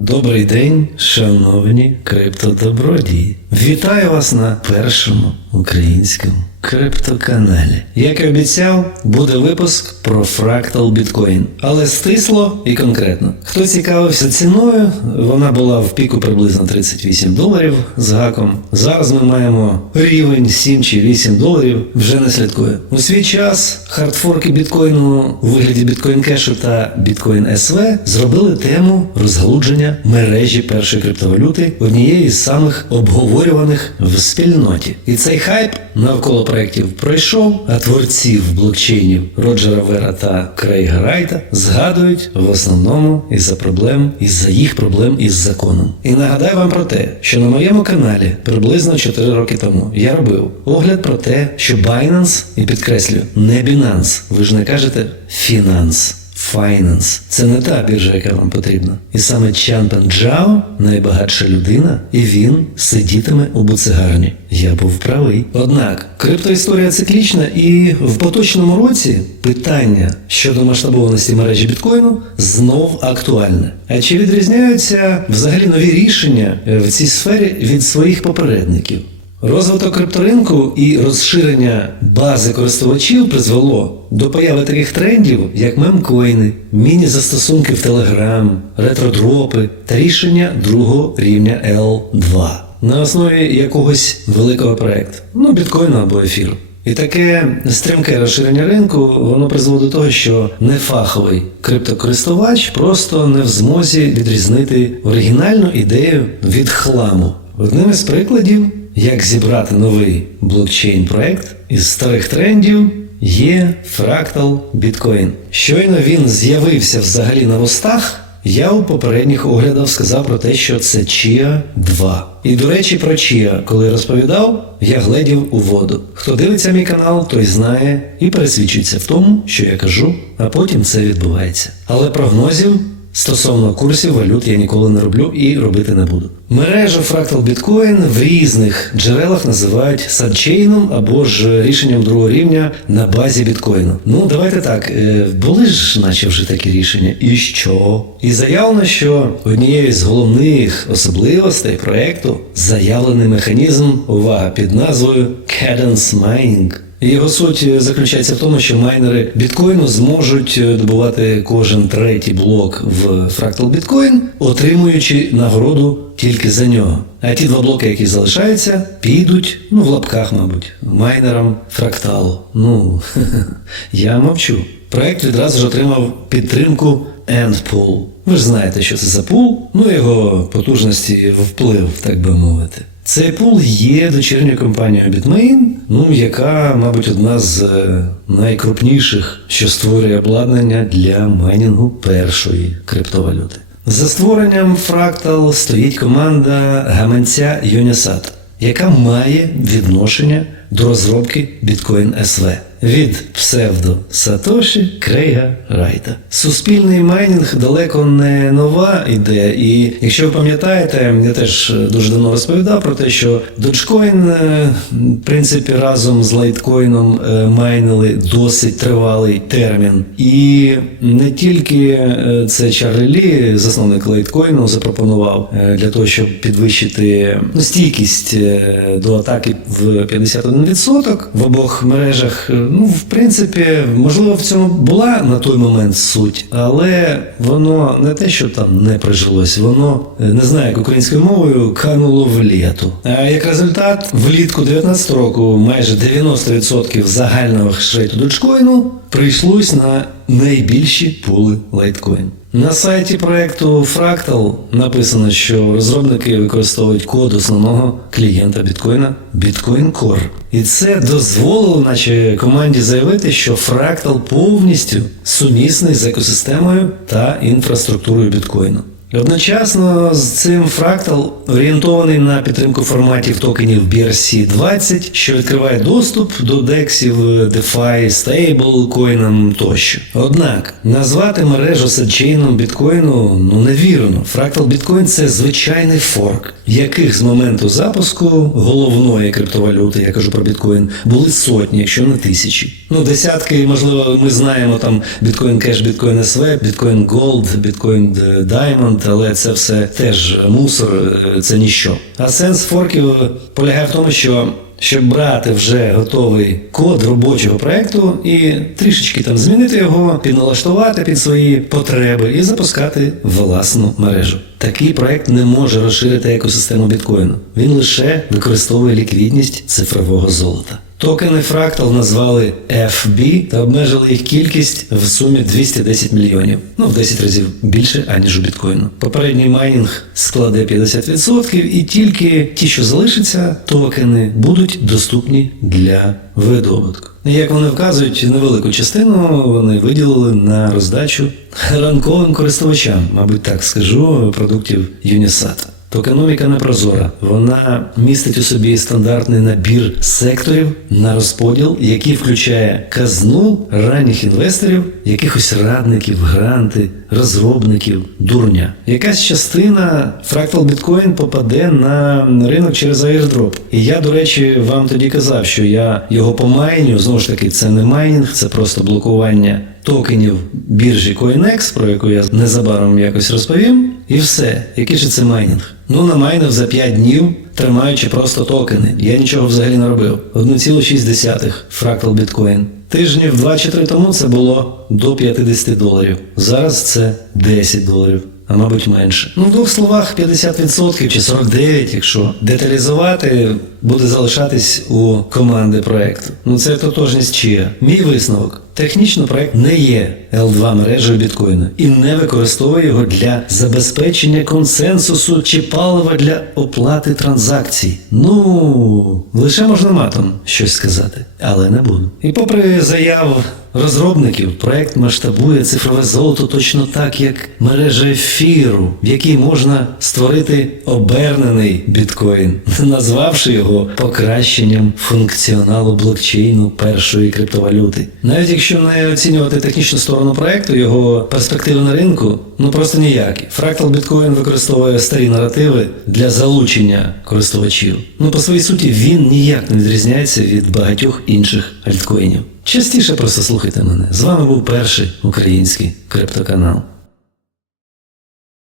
Добрий день, шановні криптодобродії. Вітаю вас на першому українському криптоканалі. Як і обіцяв, буде випуск про фрактал біткоін, але стисло і конкретно. Хто цікавився ціною, вона була в піку приблизно 38 доларів з гаком. Зараз ми маємо рівень 7 чи 8 доларів, вже не слідкує. У свій час хардфорки біткоїну у вигляді біткоін кешу та біткоін СВ зробили тему розгалудження мережі першої криптовалюти однієї з самих обговорюваних в спільноті. І цей хайп навколо проєктів пройшов, а творців блокчейнів Роджера Вера та Крейга Райта згадують в основному із-за проблем, із-за їх проблем із законом. І нагадаю вам про те, що на моєму каналі приблизно 4 роки тому я робив огляд про те, що Binance, і підкреслю, не Binance, ви ж не кажете фінанс. Finance – це не та біржа, яка вам потрібна. І саме Чан Джао найбагатша людина, і він сидітиме у буцегарні. Я був правий. Однак криптоісторія циклічна, і в поточному році питання щодо масштабованості мережі біткоїну знов актуальне. А чи відрізняються взагалі нові рішення в цій сфері від своїх попередників? Розвиток крипторинку і розширення бази користувачів призвело до появи таких трендів, як мемкоїни, міні-застосунки в Telegram, ретродропи та рішення другого рівня L2 на основі якогось великого проекту, ну біткоїну або ефіру. І таке стрімке розширення ринку воно призвело до того, що нефаховий криптокористувач просто не в змозі відрізнити оригінальну ідею від хламу. Одним із прикладів, як зібрати новий блокчейн-проект із старих трендів, є Fractal Bitcoin. Щойно він з'явився взагалі на вустах. Я у попередніх оглядах сказав про те, що це Chia 2. І до речі, про Chia, коли розповідав, я гледів у воду. Хто дивиться мій канал, той знає і пересвідчується в тому, що я кажу, а потім це відбувається. Але прогнозів стосовно курсів валют я ніколи не роблю і робити не буду. Мережу Fractal Bitcoin в різних джерелах називають садчейном або ж рішенням другого рівня на базі біткоїну. Ну давайте так, е, були ж наче вже такі рішення. І що? І заявлено, що однією з головних особливостей проекту заявлений механізм увага під назвою Cadence Mining. Його суть заключається в тому, що майнери біткоїну зможуть добувати кожен третій блок в Fractal Bitcoin, отримуючи нагороду тільки за нього. А ті два блоки, які залишаються, підуть, ну в лапках, мабуть, майнерам фракталу. Ну я мовчу. Проект відразу ж отримав підтримку Endpool. Ви ж знаєте, що це за пул, ну його потужності вплив, так би мовити. Цей пул є дочірньою компанією Bitmain, ну яка, мабуть, одна з е, найкрупніших, що створює обладнання для майнінгу першої криптовалюти. За створенням Fractal стоїть команда гаманця Unisat, яка має відношення до розробки Bitcoin SV від псевдо Сатоші Крейга Райта. Суспільний майнінг далеко не нова ідея, і якщо ви пам'ятаєте, я теж дуже давно розповідав про те, що Dogecoin, е, в принципі, разом з лайткоїном е, майнили досить тривалий термін. І не тільки е, це Чарлі Лі, засновник лайткоїну, запропонував для того, щоб підвищити стійкість до атаки в 51% в обох мережах. Ну, в принципі, можливо, в цьому була на той момент суть, але воно не те, що там не прижилось, воно не знаю, як українською мовою кануло в літу. А як результат, влітку 19 року майже 90% загального хешрейту дочкоїну прийшлось на найбільші пули лайткоін. На сайті проекту Fractal написано, що розробники використовують код основного клієнта біткоїна Bitcoin Core. І це дозволило наче команді заявити, що Fractal повністю сумісний з екосистемою та інфраструктурою біткоїну. Одночасно з цим фрактал орієнтований на підтримку форматів токенів BRC20, що відкриває доступ до дексів DeFi, стейблкоїнам тощо. Однак назвати мережу садчейном біткоїну ну невірно. Фрактал біткоін це звичайний форк, яких з моменту запуску головної криптовалюти, я кажу про біткоін, були сотні, якщо не тисячі. Ну десятки, можливо, ми знаємо там біткоін кеш, біткоін СВ, біткоін Gold, біткоін Diamond, фонд, але це все теж мусор, це ніщо. А сенс форків полягає в тому, що щоб брати вже готовий код робочого проекту і трішечки там змінити його, підналаштувати під свої потреби і запускати власну мережу. Такий проект не може розширити екосистему біткоїну. Він лише використовує ліквідність цифрового золота. Токени Fractal назвали FB та обмежили їх кількість в сумі 210 мільйонів, ну в 10 разів більше, аніж у біткоїну. Попередній майнінг складе 50%, і тільки ті, що залишаться, токени будуть доступні для видобутку. Як вони вказують, невелику частину вони виділили на роздачу ранковим користувачам, мабуть, так скажу, продуктів Unisat. не непрозора. Вона містить у собі стандартний набір секторів на розподіл, який включає казну ранніх інвесторів, якихось радників, гранти, розробників, дурня. Якась частина фрактал біткоін попаде на ринок через airdrop. І я, до речі, вам тоді казав, що я його помайню. Знову ж таки, це не майнінг, це просто блокування токенів біржі CoinEx, про яку я незабаром якось розповім, і все. Який же це майнінг? Ну, намайнив за 5 днів, тримаючи просто токени. Я нічого взагалі не робив. 1,6 фрактал біткоін. Тижнів 2 чи 3 тому це було до 50 доларів. Зараз це 10 доларів. А мабуть менше. Ну, в двох словах, 50% чи 49%, якщо деталізувати, буде залишатись у команди проекту. Ну це тотожність чия. Мій висновок. Технічно проект не є L2 мережею біткоїна і не використовує його для забезпечення консенсусу чи палива для оплати транзакцій. Ну, лише можна матом щось сказати, але не буду. І попри заяв розробників, проект масштабує цифрове золото точно так, як мережа ефіру, в якій можна створити обернений біткоін, назвавши його покращенням функціоналу блокчейну першої криптовалюти. Навіть якщо не оцінювати технічну сторону проекту, його перспективи на ринку ну просто ніякі. Фрактал біткоін використовує старі наративи для залучення користувачів. Ну по своїй суті він ніяк не відрізняється від багатьох інших альткоїнів. Частіше просто слухайте мене. З вами був перший український криптоканал.